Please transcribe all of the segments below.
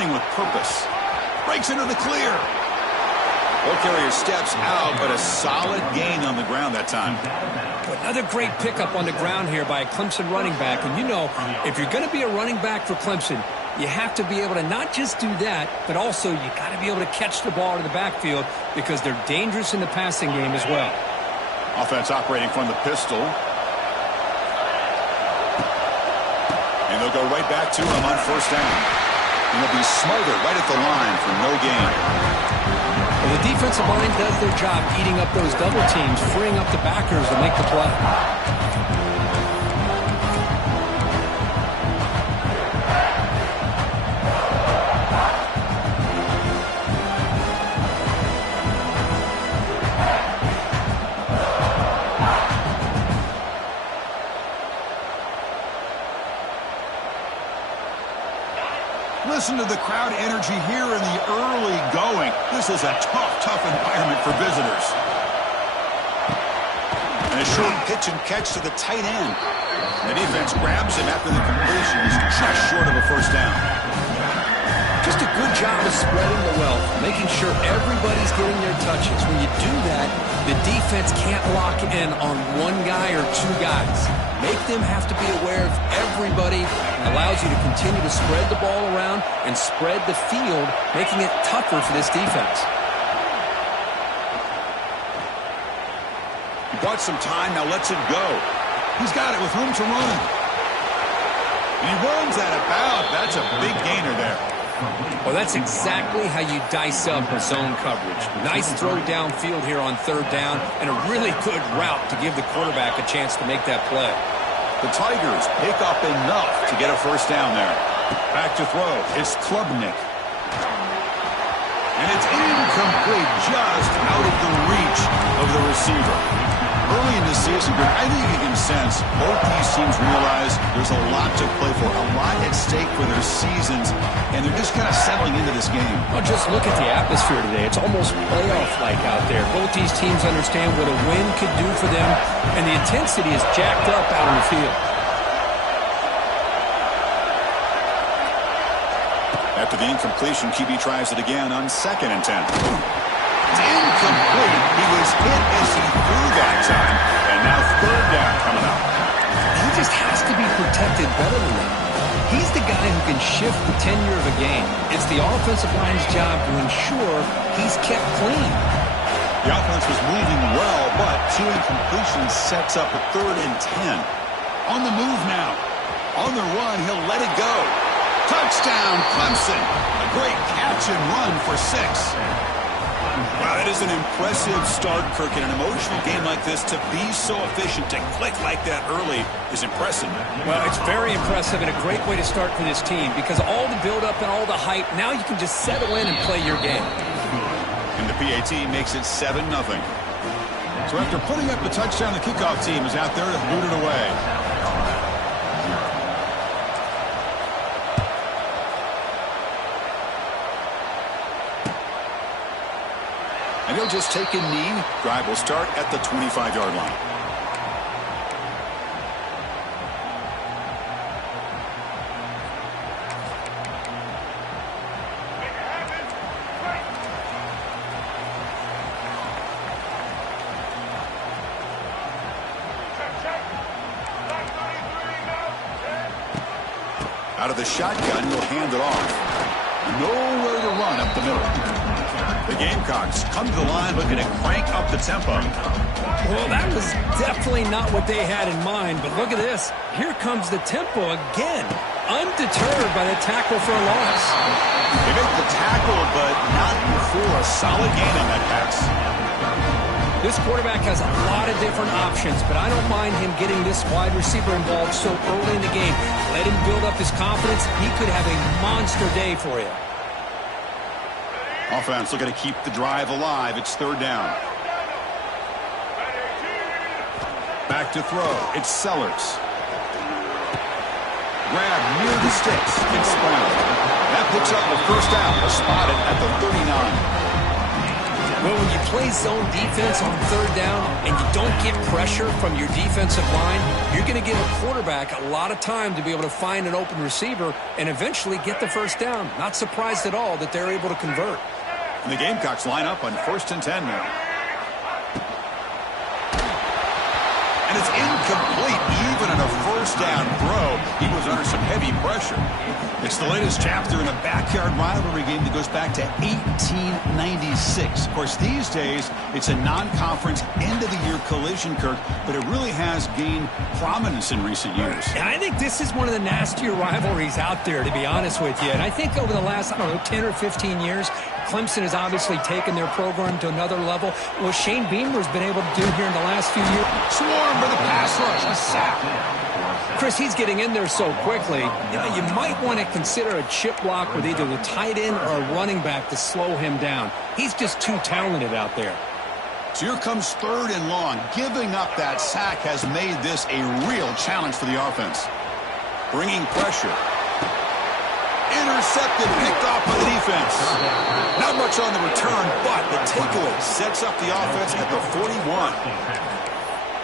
running with purpose. Breaks into the clear. Ball carrier steps out, but a solid gain on the ground that time. Another great pickup on the ground here by a Clemson running back. And you know, if you're going to be a running back for Clemson, you have to be able to not just do that, but also you got to be able to catch the ball to the backfield because they're dangerous in the passing game as well. Offense operating from the pistol. And they'll go right back to him on first down. And they'll be smothered right at the line for no gain. Well, the defensive line does their job eating up those double teams, freeing up the backers to make the play. Listen to the crowd energy here in the early going. This is a tough environment for visitors. And a short pitch and catch to the tight end. The defense grabs him after the completion. He's just short of a first down. Just a good job of spreading the wealth, making sure everybody's getting their touches. When you do that, the defense can't lock in on one guy or two guys. Make them have to be aware of everybody. It allows you to continue to spread the ball around and spread the field, making it tougher for this defense. He bought some time, now lets it go. He's got it with room to run. And he runs that about. That's a big gainer there. Well, that's exactly how you dice up a zone coverage. Nice throw downfield here on third down, and a really good route to give the quarterback a chance to make that play. The Tigers pick up enough to get a first down there. Back to throw. It's Klubnik. And it's incomplete, just out of the reach of the receiver. Early in the season, I think you can sense both these teams realize there's a lot to play for, a lot at stake for their seasons, and they're just kind of settling into this game. Well, just look at the atmosphere today. It's almost playoff-like out there. Both these teams understand what a win could do for them, and the intensity is jacked up out on the field. After the incompletion, QB tries it again on 2nd and 10. It's incomplete. He was hit as he threw that time, and now third down coming up. He just has to be protected better than that. He's the guy who can shift the tenure of a game. It's the offensive line's job to ensure he's kept clean. The offense was moving well, but 2 incompletions sets up a 3rd and 10. On the move now. On the run, he'll let it go. Touchdown, Clemson. A great catch and run for 6. Wow, that is an impressive start, Kirk. In an emotional game like this, to be so efficient, to click like that early is impressive. Well, it's very impressive and a great way to start for this team because all the build-up and all the hype, now you can just settle in and play your game. And the PAT makes it 7-0. So after putting up the touchdown, the kickoff team is out there to boot it away. And he'll just take a knee. Drive will start at the 25-yard line. Out of the shotgun, he'll hand it off. Nowhere to run up the middle. The Gamecocks come to the line looking to crank up the tempo. Well, that was definitely not what they had in mind, but look at this. Here comes the tempo again, undeterred by the tackle for a loss. They make the tackle, but not before a solid gain on that pass. This quarterback has a lot of different options, but I don't mind him getting this wide receiver involved so early in the game. Let him build up his confidence. He could have a monster day for you. Offense looking to keep the drive alive. It's 3rd down. Back to throw. It's Sellers. Grab near the sticks. It's Brown. That picks up the first down. They're spotted at the 39. Well, when you play zone defense on third down and you don't get pressure from your defensive line, you're going to give a quarterback a lot of time to be able to find an open receiver and eventually get the first down. Not surprised at all that they're able to convert. And the Gamecocks line up on 1st and 10 now. And it's incomplete. Even on a first down throw, he was under some heavy pressure. It's the latest chapter in a backyard rivalry game that goes back to 1896. Of course, these days, it's a non-conference end-of-the-year collision, Kirk, but it really has gained prominence in recent years. And I think this is one of the nastier rivalries out there, to be honest with you. And I think over the last, 10 or 15 years, Clemson has obviously taken their program to another level. What Shane Beamer's been able to do here in the last few years. Swarm for the pass rush, a sack. Chris, he's getting in there so quickly. You might want to consider a chip block with either the tight end or a running back to slow him down. He's just too talented out there. So here comes 3rd and long. Giving up that sack has made this a real challenge for the offense. Bringing pressure. Intercepted, picked off by the defense. Not much on the return, but the takeaway sets up the offense at the 41.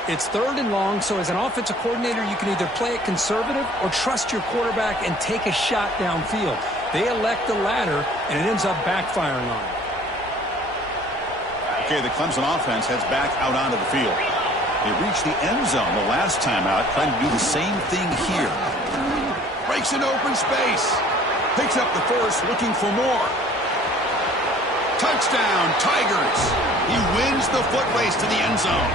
It's 3rd and long, so as an offensive coordinator, you can either play it conservative or trust your quarterback and take a shot downfield. They elect the latter, and it ends up backfiring on them. Okay, the Clemson offense heads back out onto the field. They reached the end zone the last time out, trying to do the same thing here. Breaks into open space. Picks up the first, looking for more. Touchdown, Tigers. He wins the foot race to the end zone.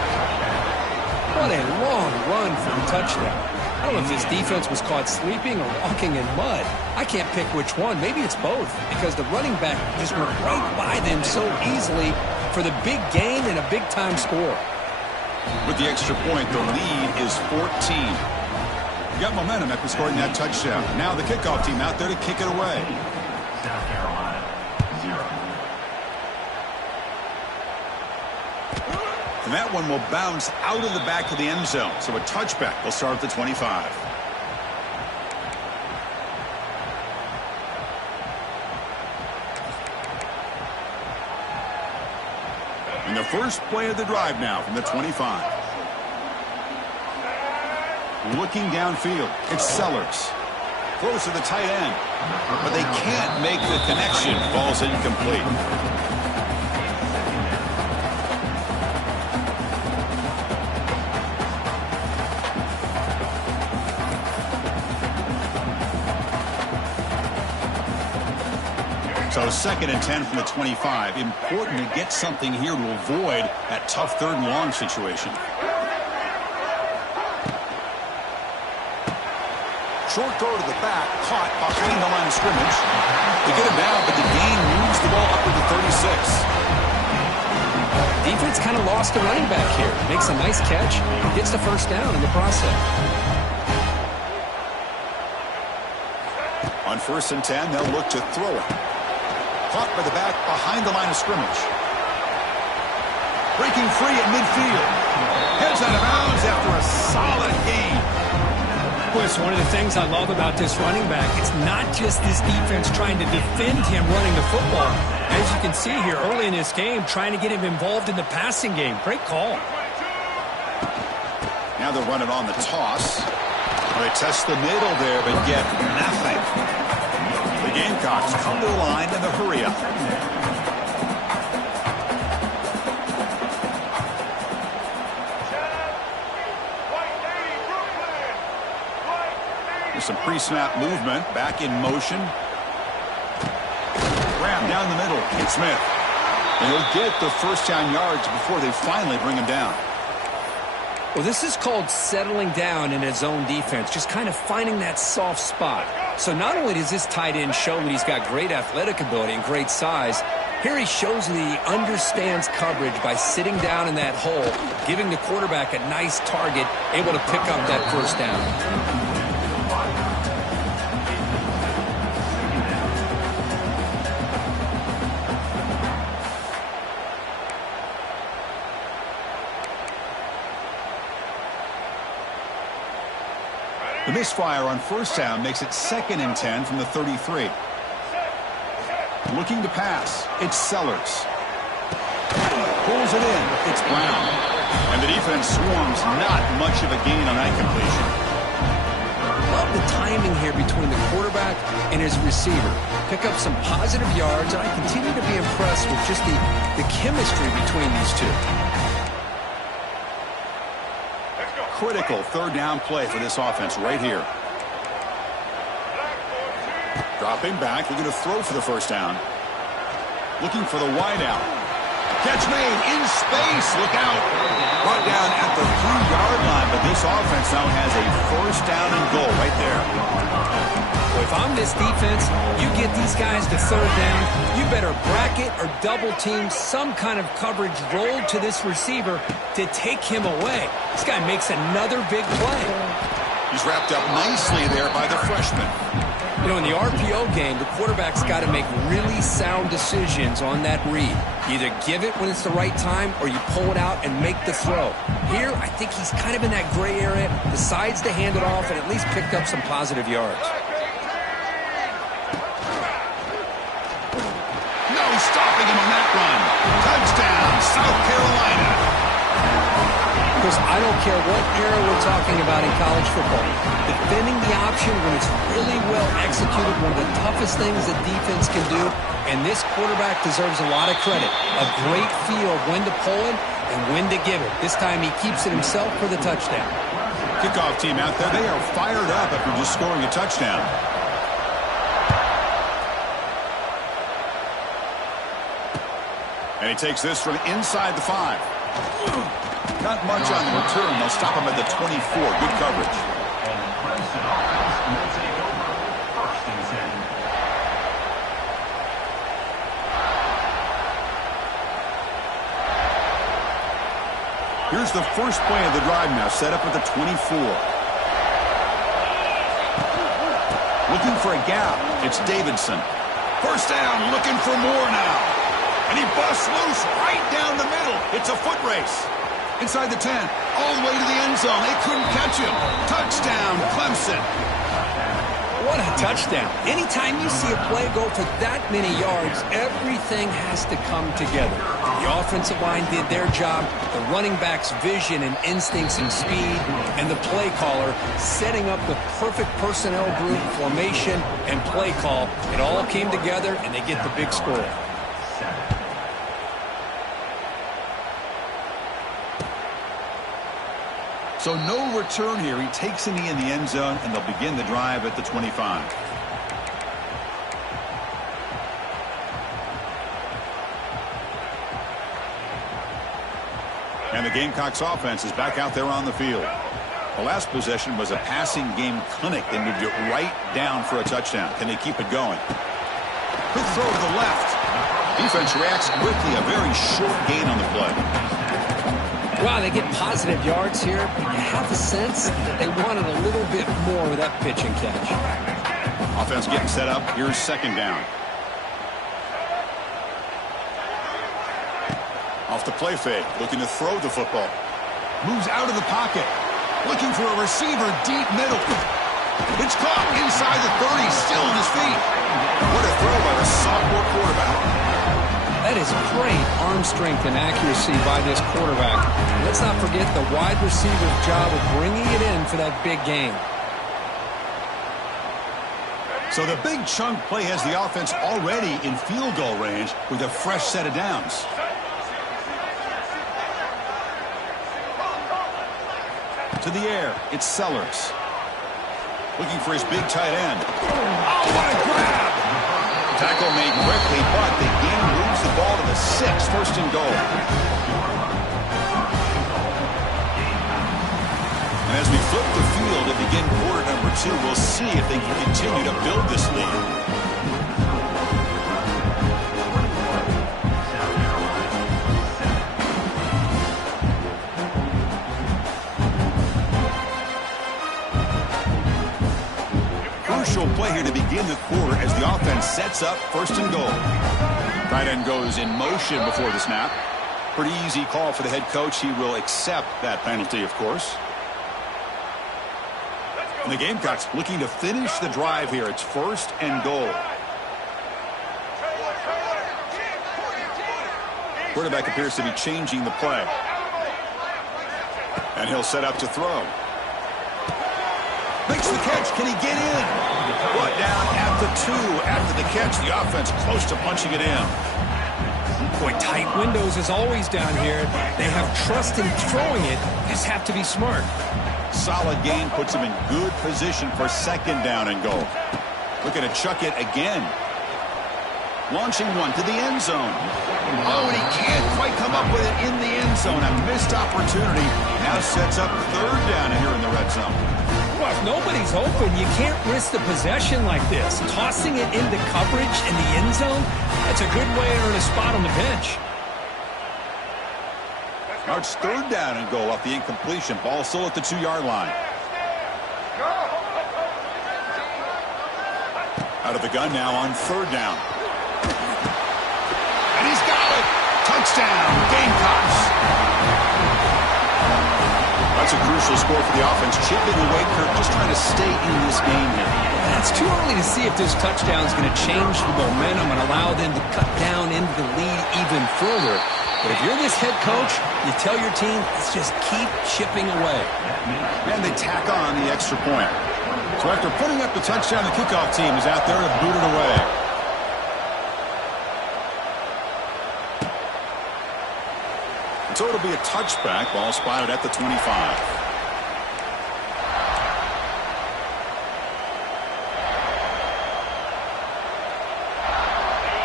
What a long run for the touchdown. I don't know if this defense was caught sleeping or walking in mud. I can't pick which one. Maybe it's both, because the running back just went right by them so easily for the big gain and a big-time score. With the extra point, the lead is 14. Got momentum after scoring that touchdown. Now the kickoff team out there to kick it away. South Carolina, 0. And that one will bounce out of the back of the end zone. So a touchback will start at the 25. And the first play of the drive now from the 25. Looking downfield, it's Sellers. Throws to the tight end, but they can't make the connection. Ball's incomplete. So 2nd and 10 from the 25. Important to get something here to avoid that tough 3rd and long situation. Short throw to the back, caught behind the line of scrimmage. They get him down, but the gain moves the ball up to the 36. Defense kind of lost the running back here. Makes a nice catch, gets the first down in the process. On 1st and 10, they'll look to throw it. Caught by the back behind the line of scrimmage. Breaking free at midfield. Heads out of bounds after a solid gain. Chris, one of the things I love about this running back, it's not just this defense trying to defend him running the football. As you can see here early in this game, trying to get him involved in the passing game. Great call. Now they'll run it on the toss. They test the middle there, but get nothing. The Gamecocks come to the line in the hurry up. There's some pre-snap movement, back in motion. Grab down the middle, it's Smith. And he'll get the first down yards before they finally bring him down. Well, this is called settling down in a zone defense, just kind of finding that soft spot. So not only does this tight end show that he's got great athletic ability and great size, here he shows that he understands coverage by sitting down in that hole, giving the quarterback a nice target, able to pick up that first down. The misfire on first down makes it 2nd and 10 from the 33. Looking to pass, it's Sellers. throws it in. It's Brown. And the defense swarms. Not much of a gain on that completion. Love the timing here between the quarterback and his receiver. Pick up some positive yards, and I continue to be impressed with just the chemistry between these two. Critical third down play for this offense right here. Dropping back, looking to throw for the first down. Looking for the wide out. Catch made in space. Look out. Brought down at the 3-yard line, but this offense now has a first down and goal right there. Well, if I'm this defense, you get these guys to third down, you better bracket or double team some kind of coverage rolled to this receiver to take him away. This guy makes another big play. He's wrapped up nicely there by the freshman. You know, in the RPO game, the quarterback's got to make really sound decisions on that read. Either give it when it's the right time or you pull it out and make the throw. Here, I think he's kind of in that gray area, decides to hand it off and at least picked up some positive yards. No stopping him on that run. Touchdown, South Carolina. Because I don't care what era we're talking about in college football. Defending the option when it's really well executed, one of the toughest things that defense can do, and this quarterback deserves a lot of credit. A great feel of when to pull it and when to give it. This time he keeps it himself for the touchdown. Kickoff team out there, they are fired up after just scoring a touchdown. And he takes this from inside the 5. Not much on the return. They'll stop him at the 24. Good coverage. And Clemson offense will take over first and 10. Here's the first play of the drive now, set up at the 24. Looking for a gap. It's Davidson. First down, looking for more now. And he busts loose right down the middle. It's a foot race. Inside the 10, all the way to the end zone. They couldn't catch him. Touchdown, Clemson. What a touchdown. Anytime you see a play go for that many yards, everything has to come together. The offensive line did their job, the running back's vision and instincts and speed, and the play caller setting up the perfect personnel group, formation, and play call. It all came together, and they get the big score. So no return here. He takes a knee in the end zone, and they'll begin the drive at the 25. And the Gamecocks offense is back out there on the field. The last possession was a passing game clinic. They moved it right down for a touchdown. Can they keep it going? Quick throw to the left. Defense reacts quickly. A very short gain on the play. Wow, they get positive yards here, but you have a sense that they wanted a little bit more with that pitch and catch. Offense getting set up. Here's second down. Off the play fake, looking to throw the football. Moves out of the pocket. Looking for a receiver deep middle. It's caught inside the 30, still on his feet. What a throw by the sophomore quarterback. That is great arm strength and accuracy by this quarterback. Let's not forget the wide receiver's job of bringing it in for that big game. So the big chunk play has the offense already in field goal range with a fresh set of downs. To the air, it's Sellers. Looking for his big tight end. Oh, what a grab! Tackle made quickly, but the game moves the ball to the 6, first and goal. And as we flip the field to begin quarter number 2, we'll see if they can continue to build this lead. Crucial play here to begin the quarter as the offense sets up first and goal. Tight end goes in motion before the snap. Pretty easy call for the head coach. He will accept that penalty, of course. And the Gamecocks looking to finish the drive here. It's first and goal. Quarterback appears to be changing the play. And he'll set up to throw. Makes the catch. Can he get in? Brought down at the 2 after the catch. The offense close to punching it in. Boy, tight windows as always down here. They have trust in throwing it. Just have to be smart. Solid gain puts him in good position for second down and goal. Looking to chuck it again. Launching one to the end zone. Oh, and he can't quite come up with it in the end zone. A missed opportunity. Now sets up third down here in the red zone. Well, if nobody's open, you can't risk the possession like this. Tossing it into coverage in the end zone, that's a good way to earn a spot on the bench. Now it's third down and goal off the incompletion. Ball still at the 2-yard line. Out of the gun now on third down. And he's got it. Touchdown, Gamecocks. That's a crucial score for the offense. Chipping away, Kirk, just trying to stay in this game here. It's too early to see if this touchdown is going to change the momentum and allow them to cut down into the lead even further. But if you're this head coach, you tell your team, let's just keep chipping away. And they tack on the extra point. So after putting up the touchdown, the kickoff team is out there to boot it away. And so it'll be a touchback. Ball spotted at the 25.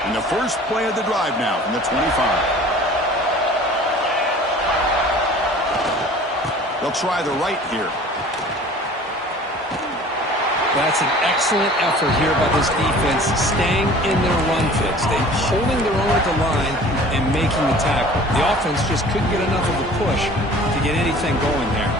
And the first play of the drive now from the 25. They'll try the right here. That's an excellent effort here by this defense, staying in their run fits. They're holding their own at the line and making the tackle. The offense just couldn't get enough of a push to get anything going there.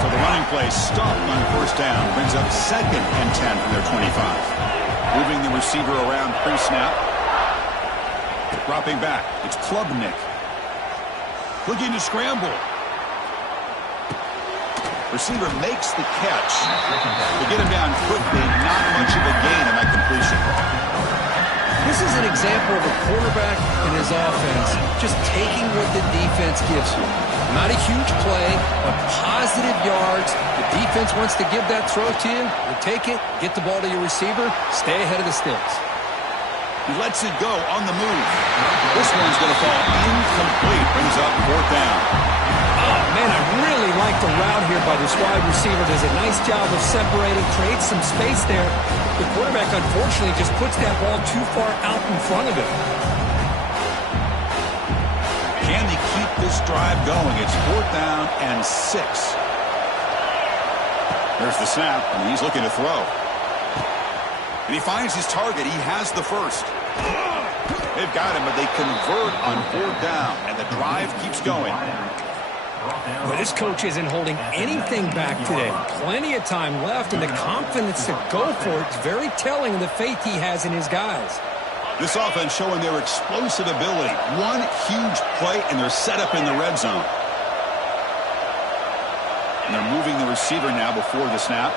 So the running play stopped on first down. Brings up 2nd and 10 from their 25. Moving the receiver around pre-snap. Dropping back. It's Klubnik. Looking to scramble. Receiver makes the catch. To get him down quickly, not much of a gain on that completion. This is an example of a quarterback and his offense just taking what the defense gives you. Not a huge play, but positive yards. The defense wants to give that throw to you. You take it, get the ball to your receiver, stay ahead of the sticks. He lets it go on the move. This one's going to fall incomplete. Brings up 4th down. Oh, man, I really like the route here by this wide receiver. Does a nice job of separating, creates some space there. The quarterback, unfortunately, just puts that ball too far out in front of him. Can they keep this drive going? It's 4th down and 6. There's the snap, and he's looking to throw. And he finds his target. He has the first. They've got him, but they convert on 4th down, and the drive keeps going. But this coach isn't holding anything back today. Plenty of time left, and the confidence to go for it is very telling of the faith he has in his guys. This offense showing their explosive ability. One huge play, and they're set up in the red zone. And they're moving the receiver now before the snap.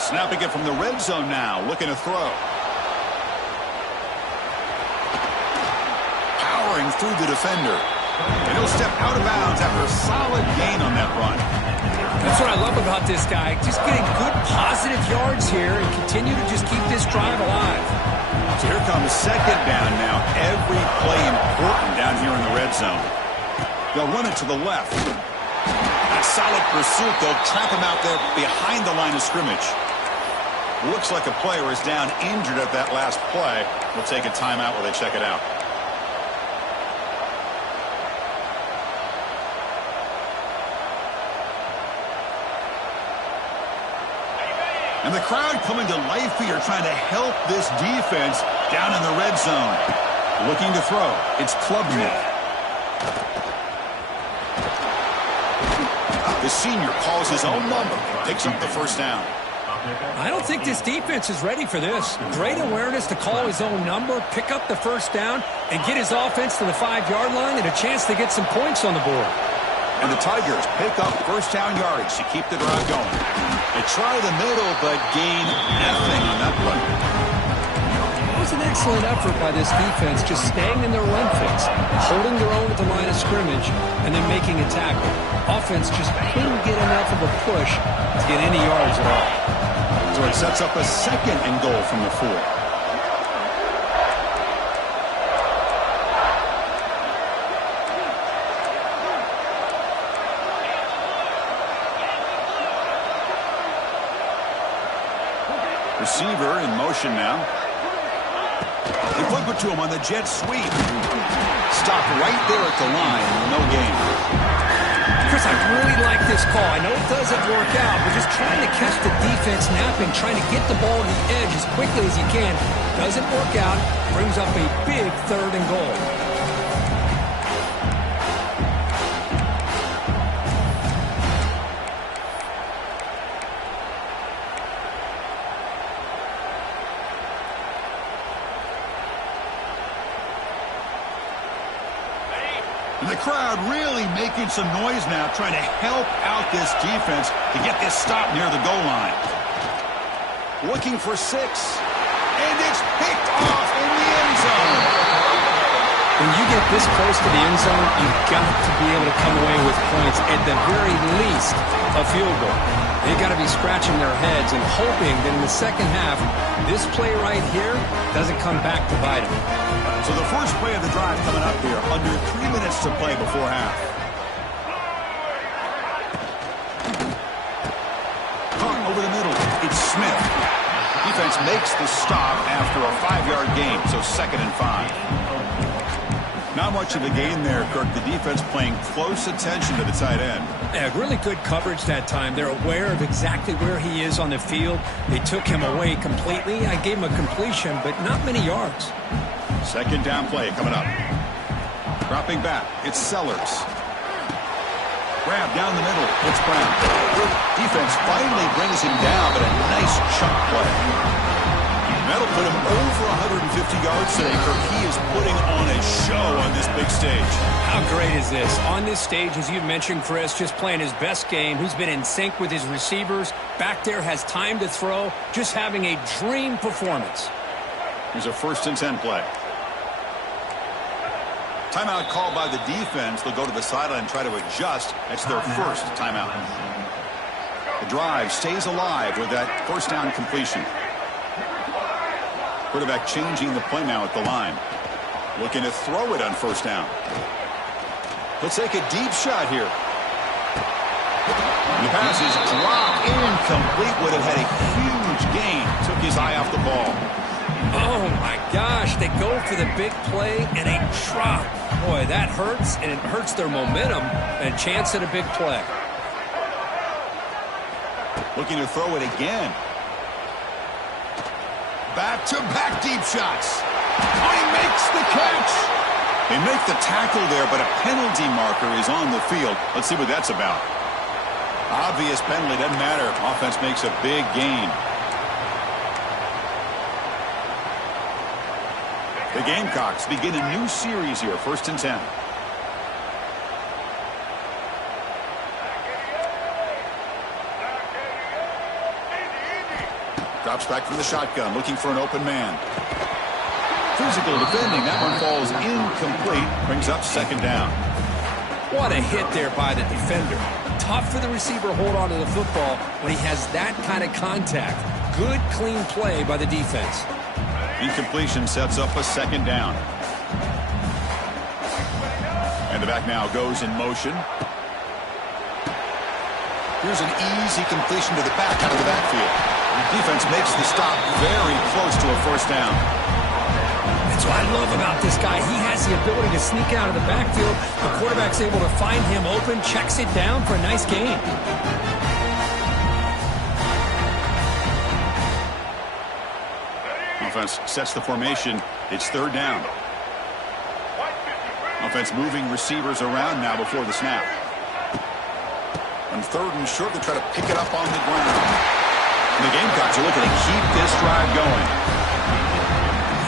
Snapping it from the red zone now, looking to throw. Powering through the defender. And he'll step out of bounds after a solid gain on that run. That's what I love about this guy. Just getting good positive yards here and continue to just keep this drive alive. So here comes 2nd down now. Every play important down here in the red zone. They'll run it to the left. That solid pursuit, they'll trap him out there behind the line of scrimmage. Looks like a player is down injured at that last play. We'll take a timeout while they check it out. And the crowd coming to life here, trying to help this defense down in the red zone. Looking to throw. It's Klubnik. The senior calls his own number. Picks up the first down. I don't think this defense is ready for this. Great awareness to call his own number, pick up the first down, and get his offense to the 5-yard line and a chance to get some points on the board. And the Tigers pick up first down yardage to keep the drive going. They try the middle, but gain nothing on that play. It was an excellent effort by this defense, just staying in their run fix, holding their own at the line of scrimmage, and then making a tackle. Offense just couldn't get enough of a push to get any yards at all. So it sets up a second and goal from the 4. Receiver in motion now. They flip it to him on the jet sweep. Stopped right there at the line. No gain. Chris, I really like this call. I know it doesn't work out, but just trying to catch the defense napping, trying to get the ball to the edge as quickly as you can. Doesn't work out. Brings up a big 3rd and goal. And the crowd really making some noise now, trying to help out this defense to get this stop near the goal line. Looking for 6. And it's picked off in the end zone. When you get this close to the end zone, you've got to be able to come away with points, at the very least, a field goal. They've got to be scratching their heads and hoping that in the second half, this play right here doesn't come back to bite them. So the first play of the drive coming up here, under 3 minutes to play before half. Caught over the middle. It's Smith. Defense makes the stop after a 5-yard gain, so 2nd and 5. Not much of a gain there, Kirk. The defense paying close attention to the tight end. Yeah, really good coverage that time. They're aware of exactly where he is on the field. They took him away completely. I gave him a completion, but not many yards. 2nd down play coming up. Dropping back, it's Sellers. Grab down the middle, it's Brown. Defense finally brings him down, but a nice chunk play. That'll put him over 150 yards today, Kirk. He is putting on a show on this big stage. How great is this? On this stage, as you mentioned, Chris, just playing his best game. He's been in sync with his receivers. Back there, has time to throw. Just having a dream performance. Here's a 1st and 10 play. Timeout called by the defense. They'll go to the sideline and try to adjust. That's their first timeout. The drive stays alive with that 1st down completion. Quarterback changing the play now at the line. Looking to throw it on 1st down. He'll take a deep shot here. The pass is dropped incomplete. Would have had a huge gain. Took his eye off the ball. Oh, my gosh. They go for the big play and a drop. Boy, that hurts, and it hurts their momentum and a chance at a big play. Looking to throw it again. Back-to-back deep shots. Oh, he makes the catch. They make the tackle there, but a penalty marker is on the field. Let's see what that's about. Obvious penalty, doesn't matter. Offense makes a big gain. The Gamecocks begin a new series here, 1st and 10. Drops back from the shotgun, looking for an open man. Physical defending. That one falls incomplete. Brings up 2nd down. What a hit there by the defender. Tough for the receiver to hold on to the football when he has that kind of contact. Good, clean play by the defense. Incompletion sets up a 2nd down. And the back now goes in motion. Here's an easy completion to the back out of the backfield. Defense makes the stop very close to a 1st down. That's what I love about this guy. He has the ability to sneak out of the backfield. The quarterback's able to find him open, checks it down for a nice gain. Offense sets the formation. It's 3rd down. Offense moving receivers around now before the snap. On 3rd and short, they try to pick it up on the ground. And the Gamecocks are looking to keep this drive going.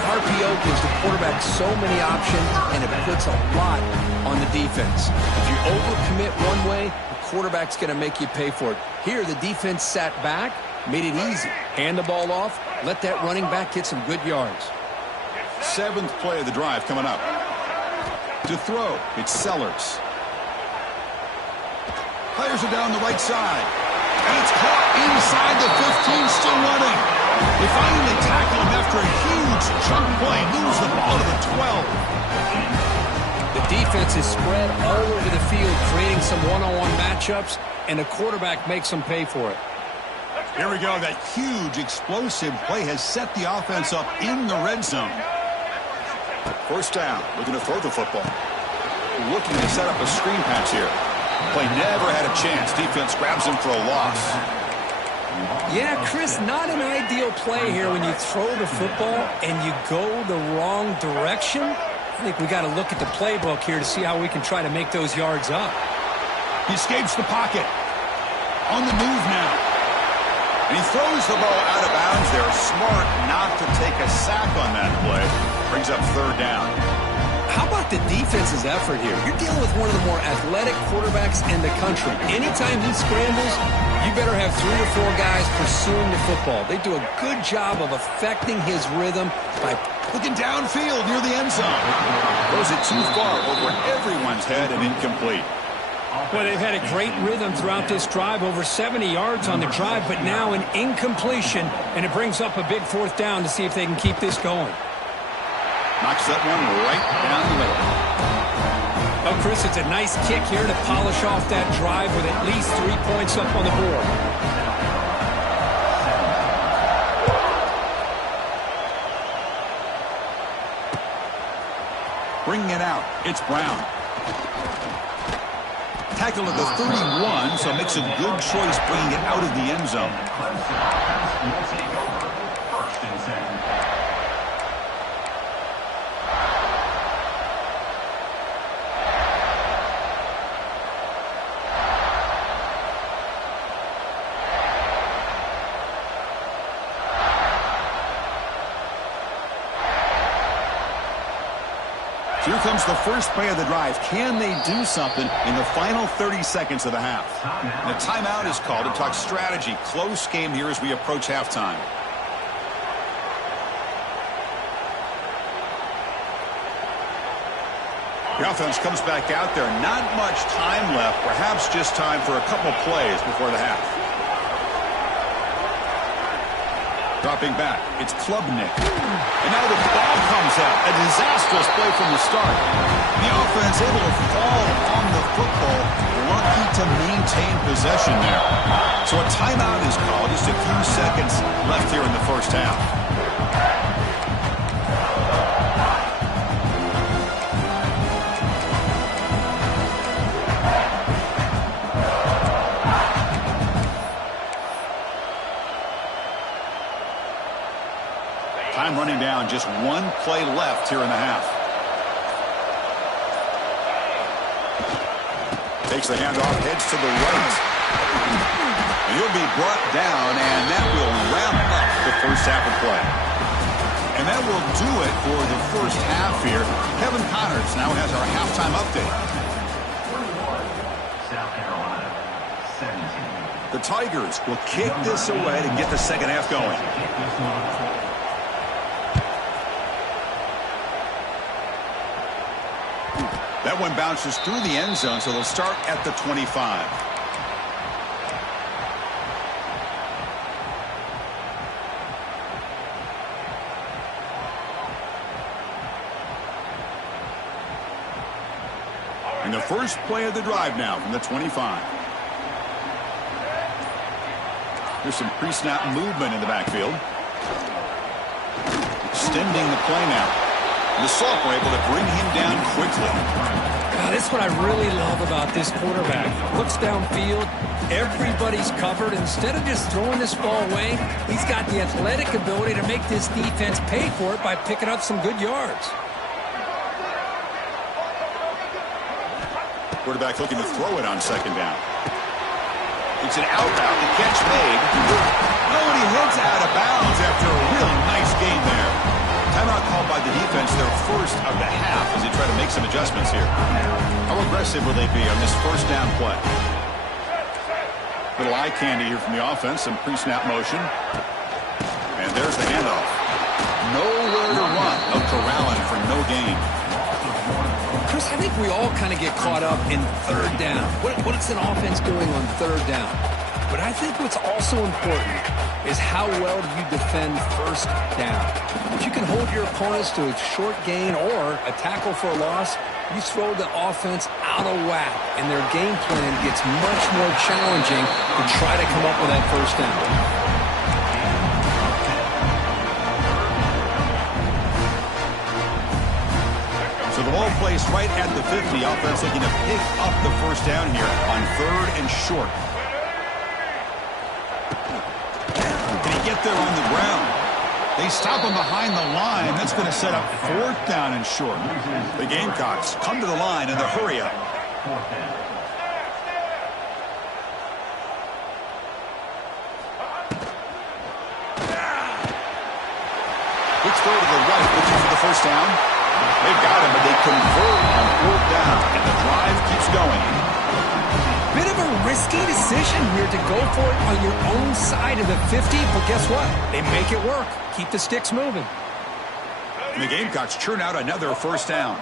RPO gives the quarterback so many options, and it puts a lot on the defense. If you overcommit one way, the quarterback's going to make you pay for it. Here, the defense sat back, made it easy. Hand the ball off, let that running back get some good yards. 7th play of the drive coming up. To throw, it's Sellers. Fires it down the right side. And it's caught inside the 15, still running. They finally tackle him after a huge chunk play. Moves the ball to the 12. The defense is spread all over the field, creating some one-on-one matchups, and the quarterback makes them pay for it. Here we go. That huge, explosive play has set the offense up in the red zone. First down. Looking to throw the football. Looking to set up a screen pass here. Play never had a chance. Defense grabs him for a loss. Yeah, Chris, not an ideal play here when you throw the football and you go the wrong direction. I think we got to look at the playbook here to see how we can try to make those yards up. He escapes the pocket. On the move now. And he throws the ball out of bounds there. Smart not to take a sack on that play. Brings up 3rd down. How about the defense's effort here? You're dealing with one of the more athletic quarterbacks in the country. Anytime he scrambles, you better have 3 or 4 guys pursuing the football. They do a good job of affecting his rhythm by looking downfield near the end zone. Throws it too far over everyone's head and incomplete. Well, they've had a great rhythm throughout this drive, over 70 yards on the drive, but now an incompletion, and it brings up a big 4th down to see if they can keep this going. Knocks that one right down the middle. Oh, Chris, it's a nice kick here to polish off that drive with at least 3 points up on the board. Bringing it out, it's Brown. Tackled at the 31, so makes a good choice bringing it out of the end zone. Will take over 1st and 10. Here comes the first play of the drive. Can they do something in the final 30 seconds of the half? And a timeout is called to talk strategy. Close game here as we approach halftime. The offense comes back out there. Not much time left. Perhaps just time for a couple plays before the half. Dropping back, it's Klubnik. And now the ball comes out. A disastrous play from the start. The offense able to fall on the football. Lucky to maintain possession there. So a timeout is called. Just a few seconds left here in the first half. Time running down, just 1 play left here in the half. Takes the handoff, heads to the right. And he'll be brought down, and that will wrap up the first half of play. And that will do it for the first half here. Kevin Connors now has our halftime update. 41, South Carolina, 17. The Tigers will kick this away to get the second half going. That one bounces through the end zone, so they'll start at the 25. And the first play of the drive now from the 25. There's some pre-snap movement in the backfield. Extending the play now. The Salk were able to bring him down quickly. God, that's what I really love about this quarterback. Looks downfield, everybody's covered. Instead of just throwing this ball away, he's got the athletic ability to make this defense pay for it by picking up some good yards. Quarterback looking to throw it on second down. It's an out route. The catch made. Oh, and he heads out of bounds after a really nice game there. Timeout called by the defense. adjustments here. How aggressive will they be on this first down play? Little eye candy here from the offense. Some pre-snap motion. And there's the handoff. Nowhere to run. No corralling for no gain. Chris, I think we all kind of get caught up in third down. What is an offense doing on third down? But I think what's also important is how well do you defend first down. If you can hold your opponents to a short gain or a tackle for a loss, you throw the offense out of whack, and their game plan gets much more challenging to try to come up with that first down. So the ball placed right at the 50. Offense looking to pick up the first down here on third and short. Can he get there on the ground? They stop him behind the line. That's going to set up fourth down and short. The Gamecocks come to the line in the hurry up. Let's throw to the right, looking for the first down. They got him, but they convert on fourth down, and the drive keeps going. Bit of a risky decision here to go for it on your own side of the 50, but guess what? They make it work. Keep the sticks moving. And the Gamecocks churn out another first down.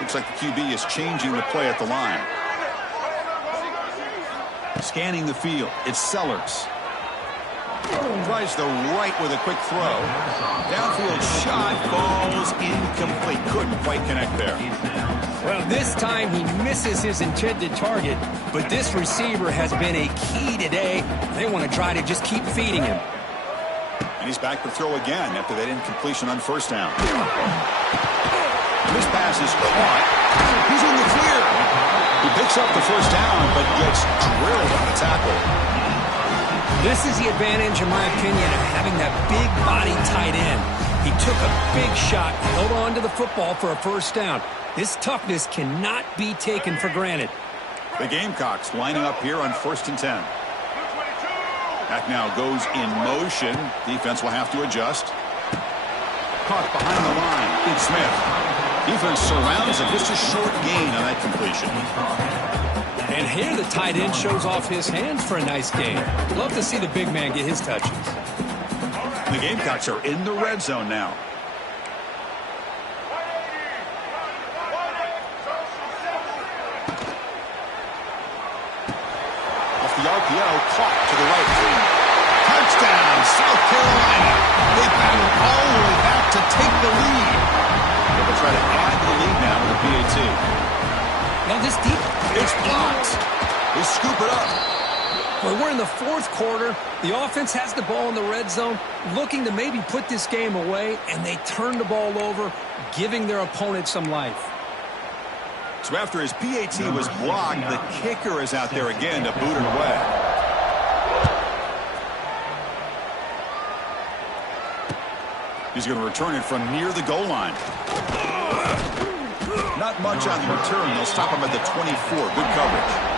Looks like the QB is changing the play at the line. Scanning the field, it's Sellers. Tries the right with a quick throw. Downfield shot falls incomplete. Couldn't quite connect there. Well, this time he misses his intended target, but this receiver has been a key today. They want to try to just keep feeding him. And he's back to throw again after that incompletion on first down. This pass is caught. He's in the clear. He picks up the first down, but gets drilled on the tackle. This is the advantage, in my opinion, of having that big body tight end. He took a big shot, held on to the football for a first down. This toughness cannot be taken for granted. The Gamecocks lining up here on 1st and 10. That now goes in motion. Defense will have to adjust. Caught behind the line. Big Smith. Defense surrounds it. Just a short gain on that completion. And here the tight end shows off his hands for a nice gain. Love to see the big man get his touches. The Gamecocks are in the red zone now. Off the RPO, caught to the right. Touchdown, South Carolina. They battle all the way back to take the lead. They'll try to add to the lead now with a PAT. Now this deep. It's blocked. They scoop it up. Well, we're in the fourth quarter. The offense has the ball in the red zone, looking to maybe put this game away, and they turn the ball over, giving their opponent some life. So after his PAT was blocked, the kicker is out there again to boot it away. He's going to return it from near the goal line. Not much on the return. They'll stop him at the 24. Good coverage.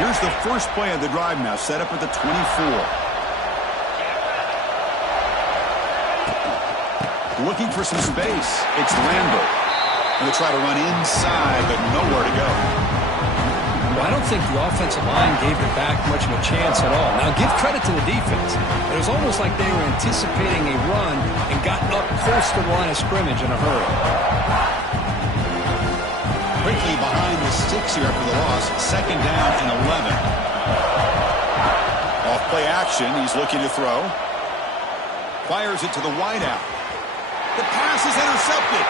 Here's the first play of the drive now, set up at the 24. Looking for some space. It's Randall. Going to try to run inside, but nowhere to go. Well, I don't think the offensive line gave the back much of a chance at all. Now, give credit to the defense. It was almost like they were anticipating a run and got up close to the line of scrimmage in a hurry. Quickly behind the sticks here after the loss. 2nd down and 11. Off play action. He's looking to throw. Fires it to the wideout. The pass is intercepted.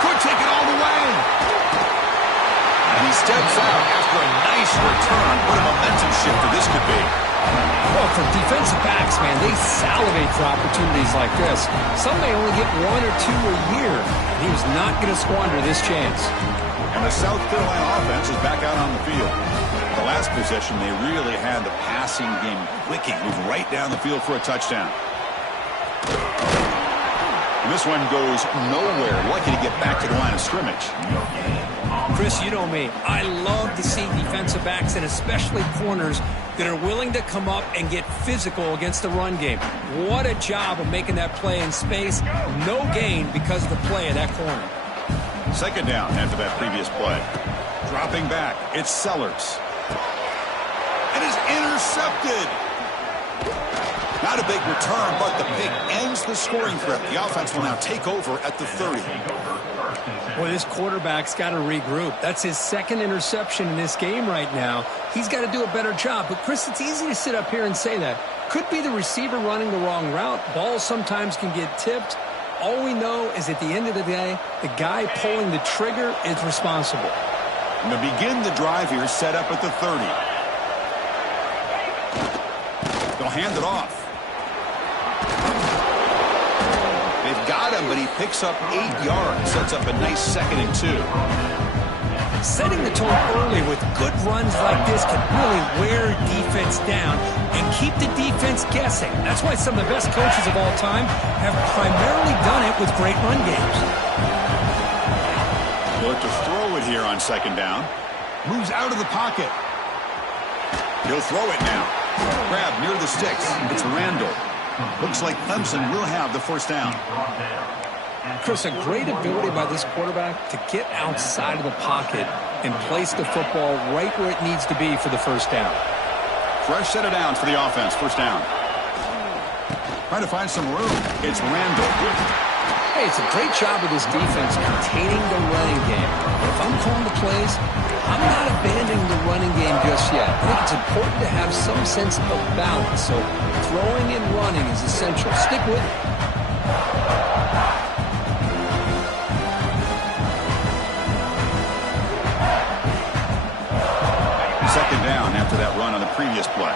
Could take it all the way. And he steps out after a nice return. What a momentum shifter this could be. Well, for defensive backs, man, they salivate for opportunities like this. Some may only get 1 or 2 a year. He was not going to squander this chance. And the South Carolina offense is back out on the field. The last possession, they really had the passing game clicking. Move right down the field for a touchdown. And this one goes nowhere. Lucky to get back to the line of scrimmage. Chris, you know me. I love to see defensive backs and especially corners that are willing to come up and get physical against the run game. What a job of making that play in space. No gain because of the play of that corner. Second down after that previous play. Dropping back, it's Sellers. It is intercepted. Not a big return, but the pick ends the scoring threat. The offense will now take over at the 30. Well, this quarterback's got to regroup. That's his second interception in this game right now. He's got to do a better job. But, Chris, it's easy to sit up here and say that. Could be the receiver running the wrong route. Balls sometimes can get tipped. All we know is at the end of the day, the guy pulling the trigger is responsible. And to begin the drive here, set up at the 30. They'll hand it off. They've got him, but he picks up 8 yards. Sets up a nice 2nd and 2. Setting the tone early with good runs like this can really wear defense down and keep the defense guessing. That's why some of the best coaches of all time have primarily done it with great run games. Look to throw it here on 2nd down. Moves out of the pocket. He'll throw it now. Grab near the sticks. It's Randall. Looks like Clemson will have the 1st down. Chris, a great ability by this quarterback to get outside of the pocket and place the football right where it needs to be for the 1st down. Fresh set of downs for the offense. 1st down. Trying to find some room. It's Randall. Hey, it's a great job of this defense containing the running game. But if I'm calling the plays, I'm not abandoning the running game just yet. I think it's important to have some sense of balance. So throwing and running is essential. Stick with it. Second down after that run on the previous play.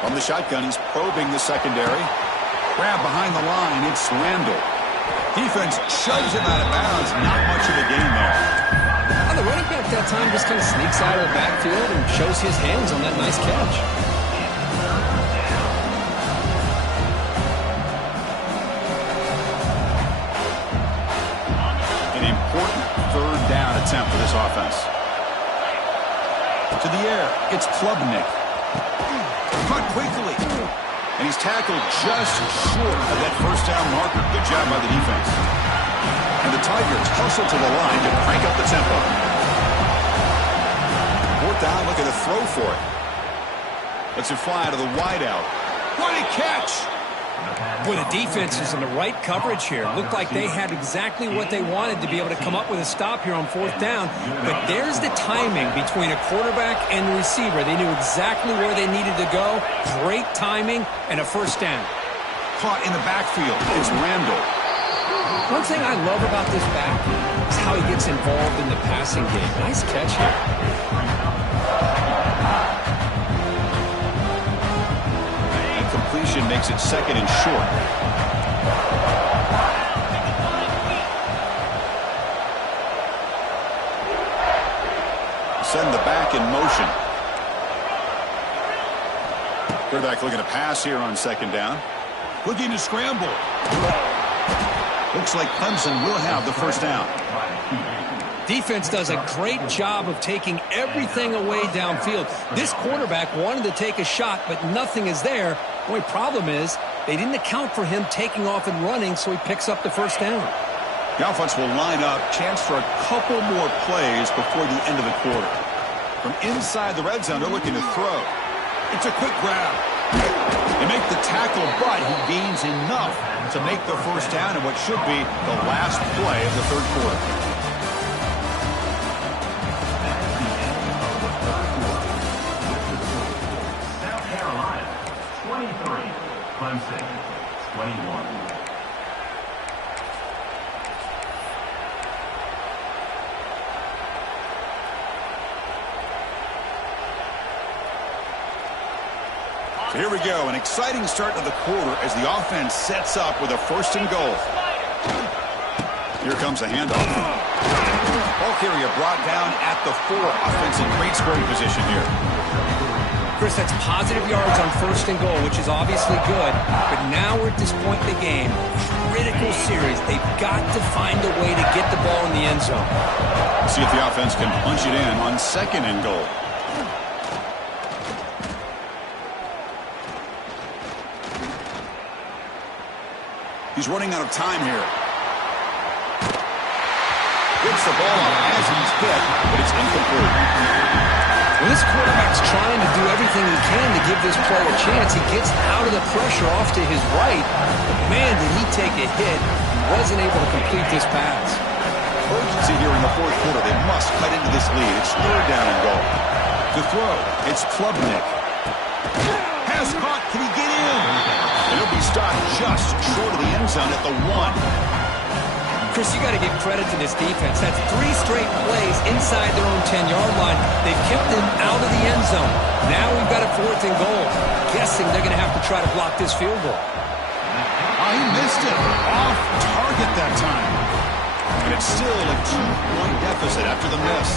From the shotgun, he's probing the secondary. Grab behind the line, it's Randall. Defense shoves him out of bounds. Not much of a gain there. Well, the running back that time just kind of sneaks out of the backfield and shows his hands on that nice catch. An important 3rd down attempt for this offense. To the air, it's Klubnik. Cut quickly. And he's tackled just short of that 1st down marker. Good job by the defense. And the Tigers hustle to the line to crank up the tempo. 4th down, looking to throw for it. Lets it fly to the wideout. What a catch! Boy, the defense is in the right coverage here. Looked like they had exactly what they wanted to be able to come up with a stop here on 4th down. But there's the timing between a quarterback and the receiver. They knew exactly where they needed to go. Great timing and a 1st down. Caught in the backfield. It's Randall. One thing I love about this back is how he gets involved in the passing game. Nice catch here. Completion makes it 2nd and short. Send the back in motion. Quarterback looking to pass here on 2nd down. Looking to scramble. Looks like Clemson will have the 1st down. Defense does a great job of taking everything away downfield. This quarterback wanted to take a shot, but nothing is there. The only problem is they didn't account for him taking off and running, so he picks up the 1st down. The offense will line up. Chance for a couple more plays before the end of the quarter. From inside the red zone, they're looking to throw. It's a quick grab. They make the tackle, but he gains enough to make the 1st down in what should be the last play of the 3rd quarter. South Carolina, 23, Clemson. 21. So here we go, an exciting start to the quarter as the offense sets up with a 1st and goal. Here comes a handoff. Ball carrier brought down at the 4. Offense in great scoring position here. Chris, that's positive yards on 1st and goal, which is obviously good. But now we're at this point in the game. Critical series. They've got to find a way to get the ball in the end zone. See if the offense can punch it in on 2nd and goal. He's running out of time here. Gets the ball up as he's hit, but it's incomplete. Well, this quarterback's trying to do everything he can to give this play a chance. He gets out of the pressure off to his right. But man, did he take a hit. He wasn't able to complete this pass. Urgency here in the 4th quarter. They must cut into this lead. It's 3rd down and goal. To throw, it's Klubnik. Pass caught. Can he get in? And he'll be stopped just short of the end zone at the 1. Chris, you got to give credit to this defense. That's 3 straight plays inside their own 10-yard line. They've kept them out of the end zone. Now we've got a 4th and goal. Guessing they're going to have to try to block this field goal. He missed it. Off target that time. And it's still a 2-point deficit after the miss.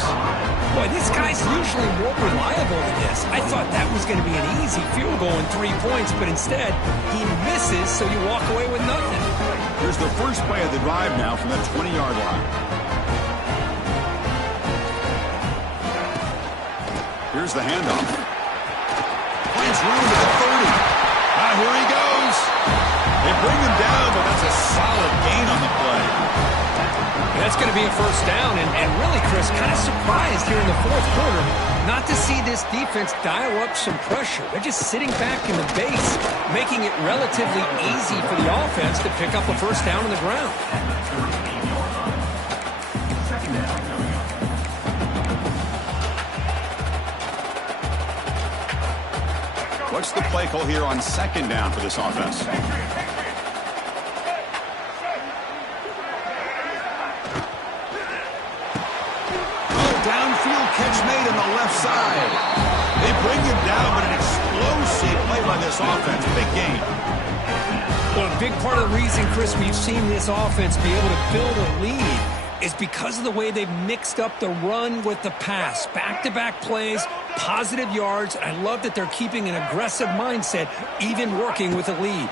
Boy, this guy's usually more reliable than this. I thought that was going to be an easy field goal in 3 points, but instead, he misses, so you walk away with nothing. Here's the first play of the drive now from the 20-yard line. Here's the handoff. Finds room to the 30. Here he goes. They bring him down, but that's a solid gain on the play. That's going to be a 1st down, and really, Chris, kind of surprised here in the 4th quarter not to see this defense dial up some pressure. They're just sitting back in the base, making it relatively easy for the offense to pick up a 1st down on the ground. What's the play call here on 2nd down for this offense? Downfield catch made on the left side. They bring him down, but an explosive play by this offense. Big game. Well, a big part of the reason, Chris, we've seen this offense be able to build a lead is because of the way they've mixed up the run with the pass. Back-to-back plays, positive yards. I love that they're keeping an aggressive mindset, even working with a lead.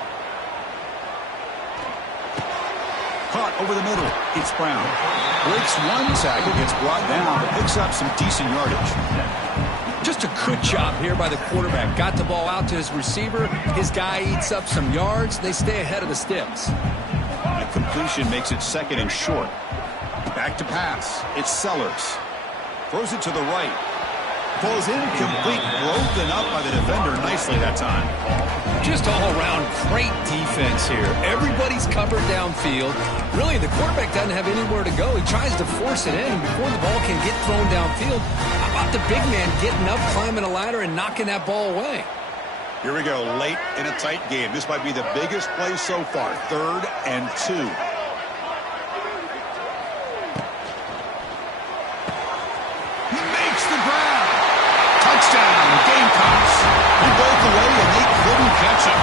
Caught over the middle. It's Brown. Breaks 1 tackle, gets brought down, but picks up some decent yardage. Just a good job here by the quarterback. Got the ball out to his receiver. His guy eats up some yards. They stay ahead of the sticks. A completion makes it 2nd and short. Back to pass. It's Sellers. Throws it to the right. Falls incomplete. Broken up by the defender nicely that time. Just all around great defense here. Everybody's covered downfield. Really, the quarterback doesn't have anywhere to go. He tries to force it in, and before the ball can get thrown downfield, how about the big man getting up, climbing a ladder, and knocking that ball away? Here we go, late in a tight game. This might be the biggest play so far. 3rd and 2. He makes the grab. Touchdown, Gamecocks. He broke away, and they couldn't catch him.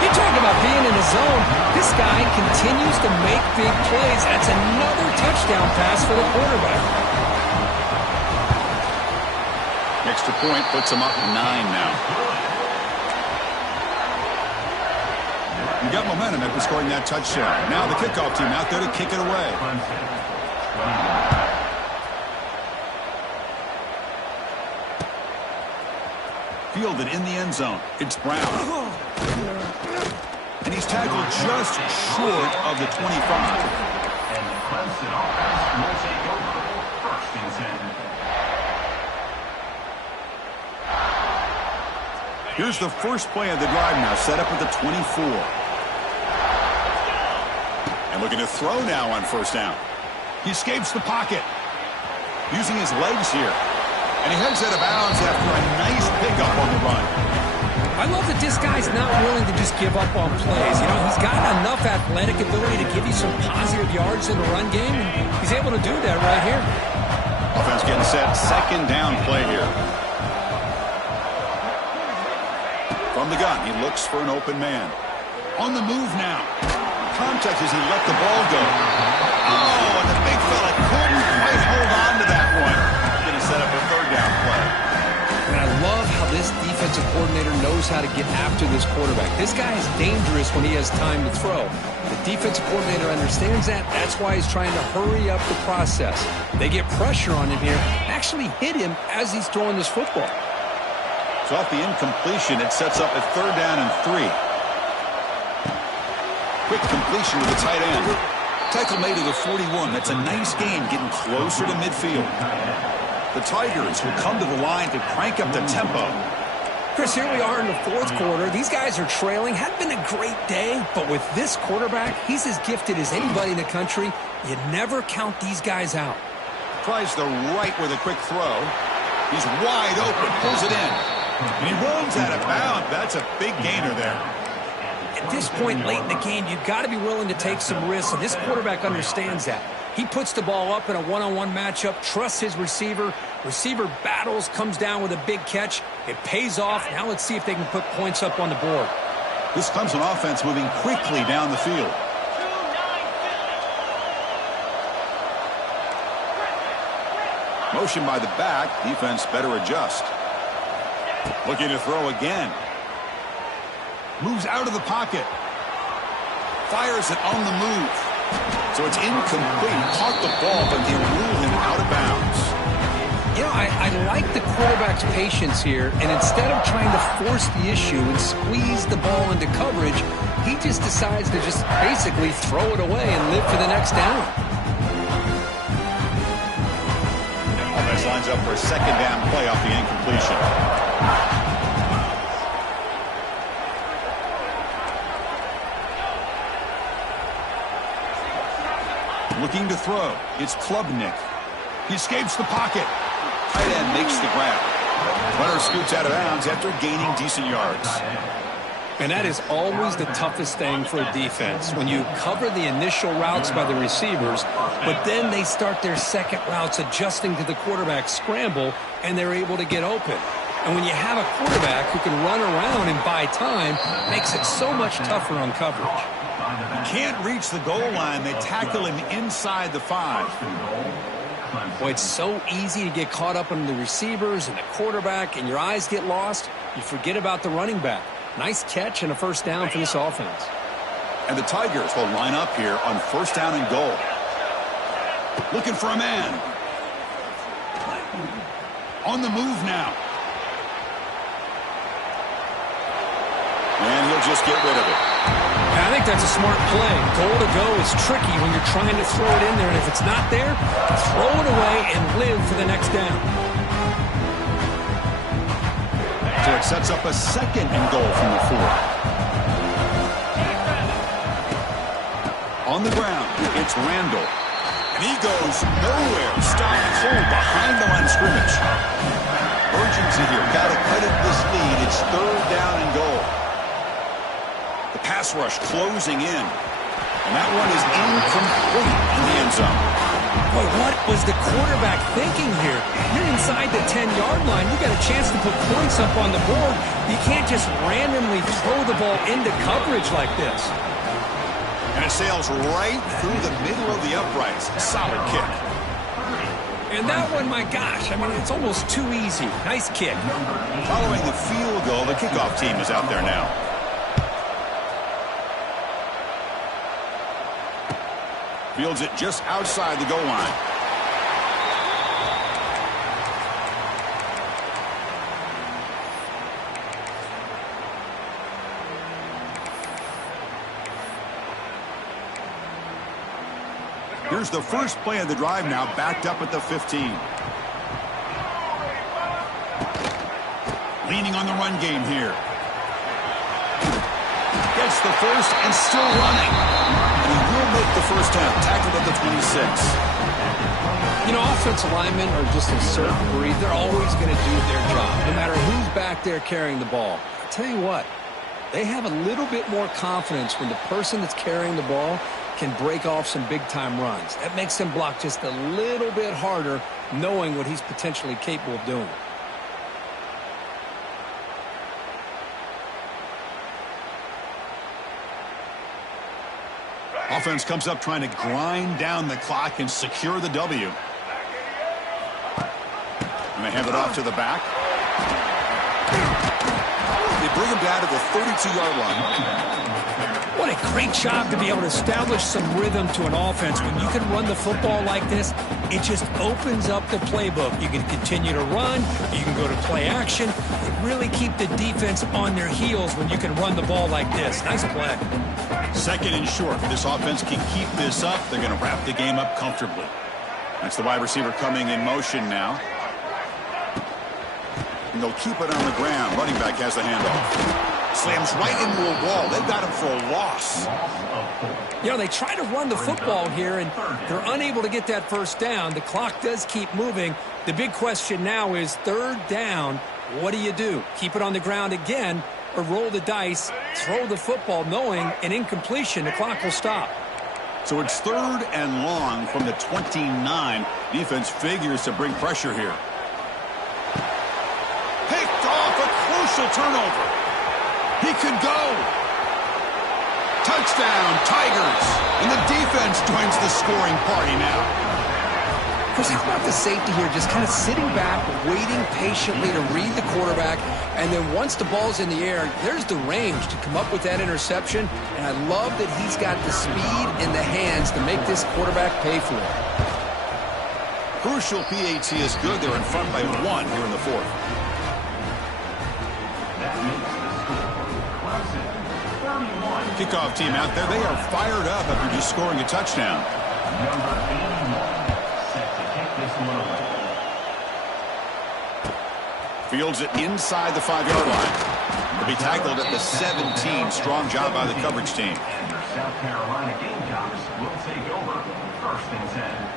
You talk about being in the zone. This guy continues to make big plays. That's another touchdown pass for the quarterback. Extra point puts him up 9 now. You got momentum after scoring that touchdown. Now the kickoff team out there to kick it away. Fielded in the end zone. It's Brown. And he's tackled just short of the 25. And the Clemson offense will take over 1st and 10. Here's the first play of the drive now, set up at the 24. And looking to throw now on 1st down. He escapes the pocket. Using his legs here. And he heads out of bounds after a nice pickup on the run. I love the that this guy's not willing to just give up on plays. You know, he's got enough athletic ability to give you some positive yards in the run game, and he's able to do that right here. Offense getting set. Second down play here. From the gun, he looks for an open man. On the move now. Contact as he let the ball go. Oh, and the big fella couldn't quite hold on to that one. Going to set up a third down play. And I love how this defensive coordinator knows how to get after this quarterback. This guy is dangerous when he has time to throw. The defensive coordinator understands that. That's why he's trying to hurry up the process. They get pressure on him here, actually hit him as he's throwing this football. So off the incompletion, it sets up a third down and 3. Quick completion to the tight end. Tackle made to the 41. That's a nice gain, getting closer to midfield. The Tigers will come to the line to crank up the tempo. Chris, here we are in the fourth quarter. These guys are trailing. Had been a great day, but with this quarterback, he's as gifted as anybody in the country. You never count these guys out. Tries the right with a quick throw. He's wide open, pulls it in. And he runs out of bounds. That's a big gainer there. At this point late in the game, you've got to be willing to take some risks, and this quarterback understands that. He puts the ball up in a one-on-one matchup, trusts his receiver. Receiver battles, comes down with a big catch. It pays off. Now let's see if they can put points up on the board. This Clemson offense moving quickly down the field. Motion by the back. Defense better adjust. Looking to throw again. Moves out of the pocket. Fires it on the move. So it's incomplete. Caught the ball, but they rule him out of bounds. You know, I like the quarterback's patience here, and instead of trying to force the issue and squeeze the ball into coverage, he just decides to just basically throw it away and live for the next down. Offense lines up for a second down play off the incompletion. Looking to throw. It's Klubnik. He escapes the pocket. Tight end makes the grab. Runner scoots out of bounds after gaining decent yards. And that is always the toughest thing for a defense, when you cover the initial routes by the receivers, but then they start their second routes adjusting to the quarterback scramble, and they're able to get open. And when you have a quarterback who can run around and buy time, it makes it so much tougher on coverage. Can't reach the goal line. They tackle him inside the 5. Boy, it's so easy to get caught up in the receivers and the quarterback, and your eyes get lost. You forget about the running back. Nice catch and a first down for this offense. And the Tigers will line up here on first down and goal. Looking for a man. On the move now. And he'll just get rid of it. I think that's a smart play. Goal to go is tricky when you're trying to throw it in there, and if it's not there, throw it away and live for the next down. So it sets up a second and goal from the 4. On the ground, it's Randall. And he goes nowhere. Stopped cold behind the line of scrimmage. Urgency here. Got to cut it this lead. It's third down and goal. The pass rush closing in. And that one is incomplete in the end zone. Boy, what was the quarterback thinking here? You're inside the 10-yard line. You got a chance to put points up on the board. You can't just randomly throw the ball into coverage like this. And it sails right through the middle of the uprights. Solid kick. And that one, my gosh, I mean, it's almost too easy. Nice kick. Following the field goal, the kickoff team is out there now. Fields it just outside the goal line. Here's the first play of the drive now, backed up at the 15. Leaning on the run game here. Gets the first and still running. And he will make the first down, tackled at the 26. You know, offensive linemen are just a certain breed. They're always going to do their job, no matter who's back there carrying the ball. I tell you what, They have a little bit more confidence when the person that's carrying the ball can break off some big-time runs. That makes them block just a little bit harder, knowing what he's potentially capable of doing. Offense comes up trying to grind down the clock and secure the W. And they hand it off to the back. They bring him down to the 32-yard line. What a great job to be able to establish some rhythm to an offense. When you can run the football like this, it just opens up the playbook. You can continue to run. You can go to play action. You really keep the defense on their heels when you can run the ball like this. Nice play. Second and short. If this offense can keep this up, they're going to wrap the game up comfortably. That's the wide receiver coming in motion now. And they'll keep it on the ground. Running back has the handoff. Slams right into a wall. They've got him for a loss. You know, they try to run the football here, and they're unable to get that first down. The clock does keep moving. The big question now is third down. What do you do? Keep it on the ground again, or roll the dice, throw the football, knowing an incompletion, the clock will stop. So it's third and long from the 29. Defense figures to bring pressure here. Picked off, a crucial turnover. He could go. Touchdown, Tigers. And the defense joins the scoring party now. Chris, how about the safety here? Just kind of sitting back, waiting patiently to read the quarterback. And then once the ball's in the air, there's the range to come up with that interception. And I love that he's got the speed in the hands to make this quarterback pay for it. Crucial PAT is good. They're in front by 1 here in the fourth. Kickoff team out there. They are fired up after just scoring a touchdown. Number 81 set to kick this one away. Fields it inside the 5-yard line. He'll be tackled at the 17. Strong job by the coverage team. And their South Carolina Gamecocks will take over first and 10.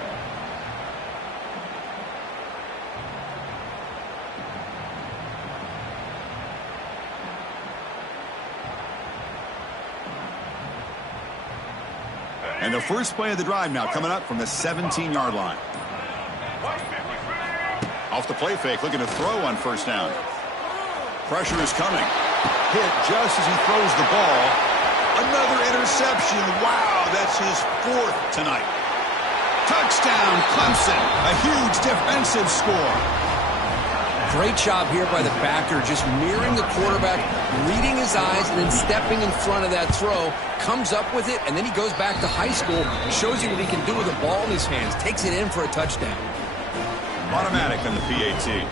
And the first play of the drive now coming up from the 17-yard line. Off the play fake, looking to throw on first down. Pressure is coming. Hit just as he throws the ball. Another interception. Wow, that's his 4th tonight. Touchdown, Clemson. A huge defensive score. Great job here by the backer, just mirroring the quarterback, reading his eyes, and then stepping in front of that throw, comes up with it, and then he goes back to high school, shows you what he can do with the ball in his hands, takes it in for a touchdown. Automatic on the PAT.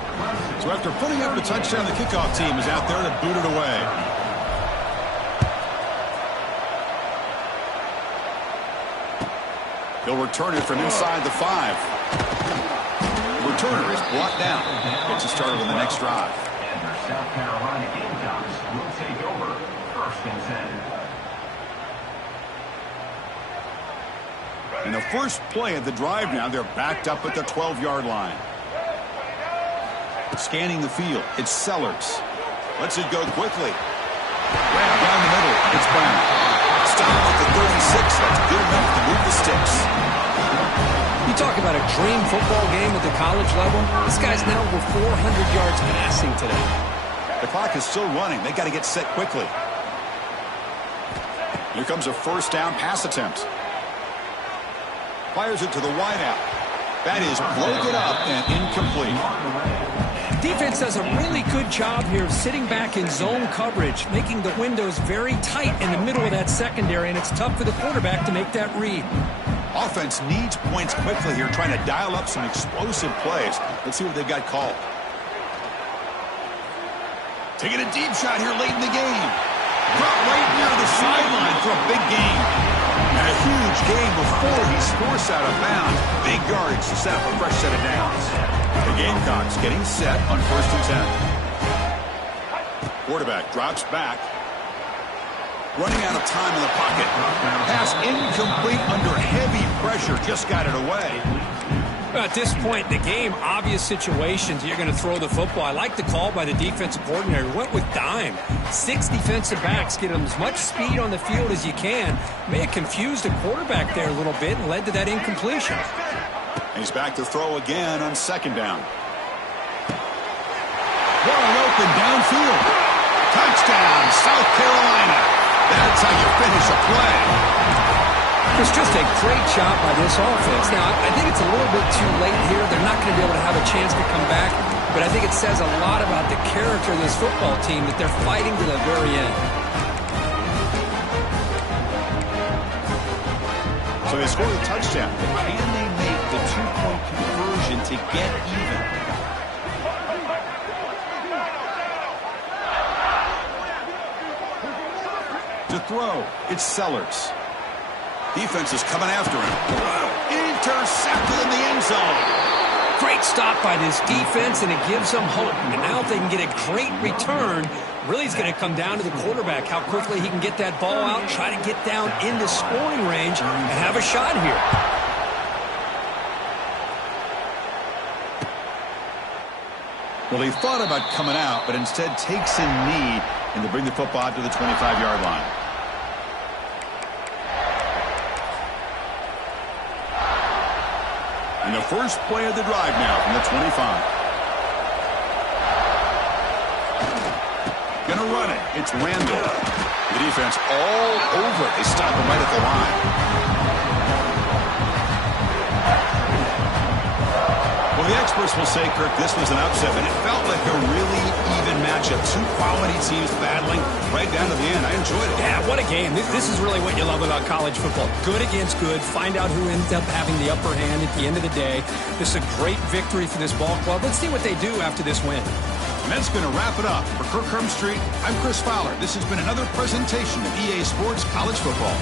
So after putting up the touchdown, the kickoff team is out there to boot it away. He'll return it from inside the 5. Returner is brought down. Gets it started on the next drive. And their South Carolina Gamecocks will take over first and 10. In the first play of the drive now, they're backed up at the 12-yard line. Scanning the field, it's Sellers. Lets it go quickly. Grab down the middle, it's Brown. Stop at the 36, that's good enough to move the sticks. You talk about a dream football game at the college level. This guy's now over 400 yards passing today. The clock is still running. They got to get set quickly. Here comes a first down pass attempt. Fires it to the wideout. That is broken up and incomplete. Defense does a really good job here of sitting back in zone coverage, making the windows very tight in the middle of that secondary, and it's tough for the quarterback to make that read. Offense needs points quickly here, trying to dial up some explosive plays. Let's see what they've got called. Taking a deep shot here late in the game. Brought right near the sideline for a big gain. And a huge gain before he's forced out of bounds. Big yardage to set up a fresh set of downs. The Gamecocks getting set on first and 10. Quarterback drops back. Running out of time in the pocket. Pass incomplete under heavy pressure. Just got it away. At this point in the game, obvious situations, you're going to throw the football. I like the call by the defensive coordinator. Went with dime. 6 defensive backs, get them as much speed on the field as you can. May have confused the quarterback there a little bit and led to that incompletion. He's back to throw again on second down. Wide open downfield. Touchdown, South Carolina. That's how you finish a play. It's just a great job by this offense. Now, I think it's a little bit too late here. They're not going to be able to have a chance to come back, but I think it says a lot about the character of this football team that they're fighting to the very end. So they scored a touchdown. Can they make the two-point conversion to get even? To throw, it's Sellers. Defense is coming after him. Intercepted in the end zone. Great stop by this defense, and it gives them hope. And now if they can get a great return, really it's going to come down to the quarterback, how quickly he can get that ball out, try to get down into scoring range, and have a shot here. Well, he thought about coming out, but instead takes a knee and to bring the football out to the 25-yard line. And the first play of the drive now from the 25. Gonna run it. It's Randall. The defense all over it. They stop him right at the line. Well, the experts will say, Kirk, this was an upset, but it felt like a really even matchup. Two quality teams battling right down to the end. I enjoyed it. Yeah, what a game. This is really what you love about college football. Good against good. Find out who ends up having the upper hand at the end of the day. This is a great victory for this ball club. Let's see what they do after this win. And that's going to wrap it up. For Kirk Herbstreit, I'm Chris Fowler. This has been another presentation of EA Sports College Football.